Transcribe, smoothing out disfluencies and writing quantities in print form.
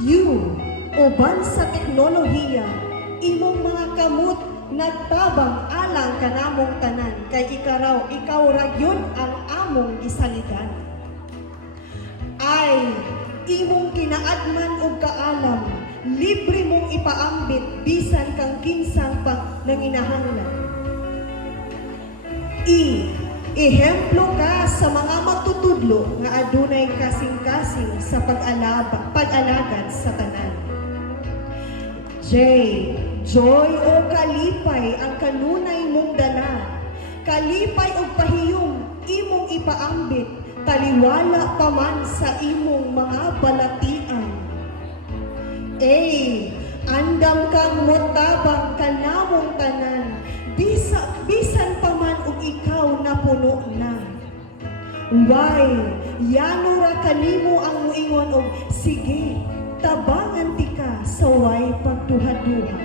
You, uban sa teknolohiya, imong mga kamot nagtabang alang kanamong tanan, kay ikaw ra yun ang among gisaligan. Ay, imong kinaadman og kaalam, libre mong ipaambit bisan kang kinsang pag nanginahanglan. Ehemplo ka sa mga magtutudlo nga adunay kasing-kasing sa pag-alagad sa tanan. J. Joy o kalipay ang kanunay mong dala. Kalipay o pahiyong imong ipaambit, taliwala pa man sa imong mga balatian. A. Andam kang motabang kanamong tanan, bisan pa man og ikaw na puno na. Y. Yano ra kanimo ang muingon og sige, tabangan ti ka sa way pagduha-duha.